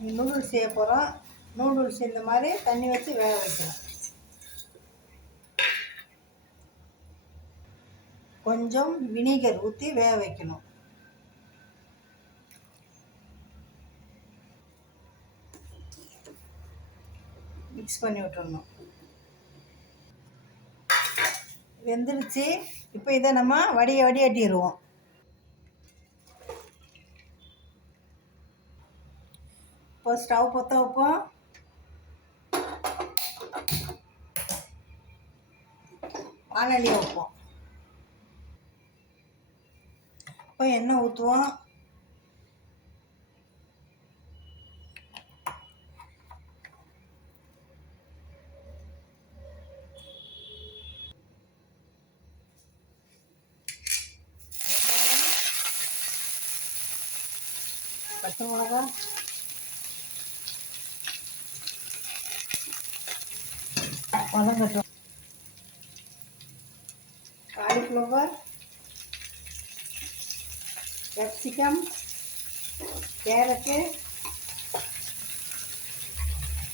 Noodles செய்ய போகிறோம். Noodles இந்த மாதிரி தண்ணி வச்சு வேக வைக்கணும். கொஞ்சம் வினிகர் ஊற்றி வேக வைக்கணும். மிக்ஸ் பண்ணி விட்டுறணும். வெந்துருச்சு. இப்போ இதை நம்ம வடிகட்டிடுவோம். இப்போ ஸ்டவ் பற்ற வைப்போம். வானொலி வைப்போம். இப்போ எண்ணெய் ஊற்றுவோம். பச்சை மிளகா, வதங்கட்டும். காலிஃப்ளவர், கேப்சிகம், கேரட்டு,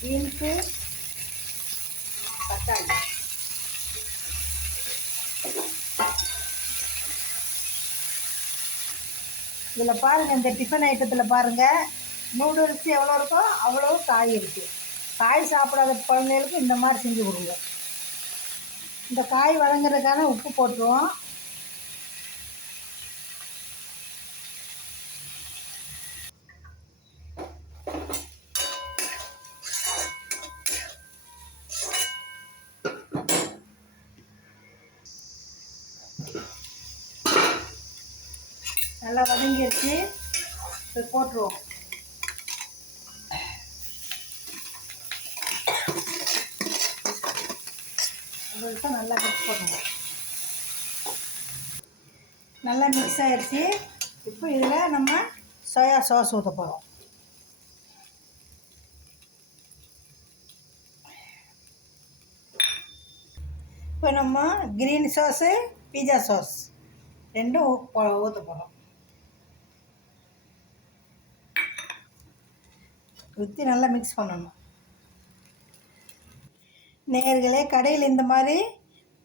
பீன்ஸு, தக்காளி. இதில் பாருங்கள், இந்த டிஃபன் ஐட்டத்தில் பாருங்கள், நூடுல்ஸ் எவ்வளோ இருக்கோ அவ்வளோ காய் இருக்குது. காய் சாப்பிடாத குழந்தைகளுக்கு இந்த மாதிரி செஞ்சு கொடுங்க. இந்த காய் வதங்குறதுக்கான உப்பு போட்டுருவோம். நல்லா வதங்கிடுச்சு. இப்போ போட்டுருவோம். உங்களுக்கு நல்லா மிக்ஸ் பண்ணுவோம். நல்லா மிக்ஸ் ஆகிடுச்சு. இப்போ இதில் நம்ம சோயா சாஸ் ஊற்ற போகிறோம். இப்போ நம்ம க்ரீன் சாஸு, பீஸா சாஸ் ரெண்டும் ஊற்ற போகிறோம். ஊற்றி நல்லா மிக்ஸ் பண்ணணும். நேயர்களே, கடையில் இந்த மாதிரி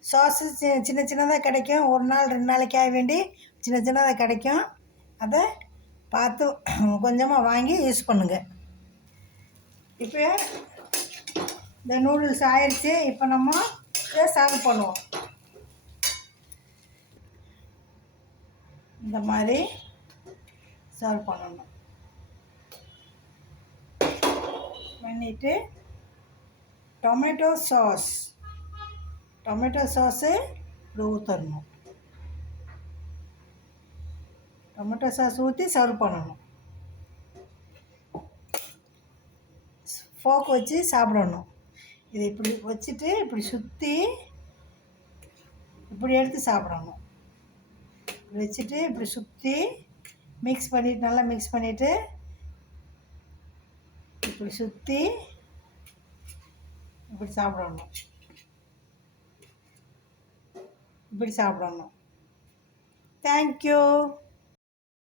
சாஸு சின்ன சின்னதாக கிடைக்கும். ஒரு நாள் 2 நாளைக்காக வேண்டி சின்ன சின்னதாக கிடைக்கும். அதை பார்த்து கொஞ்சமாக வாங்கி யூஸ் பண்ணுங்கள். இப்போ இந்த நூடுல்ஸ் ஆயிடுச்சு. இப்போ நம்ம இதை சர்வ் பண்ணுவோம். இந்த மாதிரி சர்வ் பண்ணணும். பண்ணிவிட்டு டொமேட்டோ சாஸு இப்படி ஊற்றணும். டொமேட்டோ சாஸ் ஊற்றி சர்வ் பண்ணணும். ஃபோக் வச்சு சாப்பிடணும். இதை இப்படி வச்சுட்டு இப்படி சுற்றி இப்படி எடுத்து சாப்பிடணும். இப்படி வச்சுட்டு இப்படி சுற்றி மிக்ஸ் பண்ணிவிட்டு நல்லா மிக்ஸ் பண்ணிவிட்டு இப்படி சுற்றி இப்படி சாப்பிடணும். இப்படி சாப்பிடணும். தேங்க்யூ.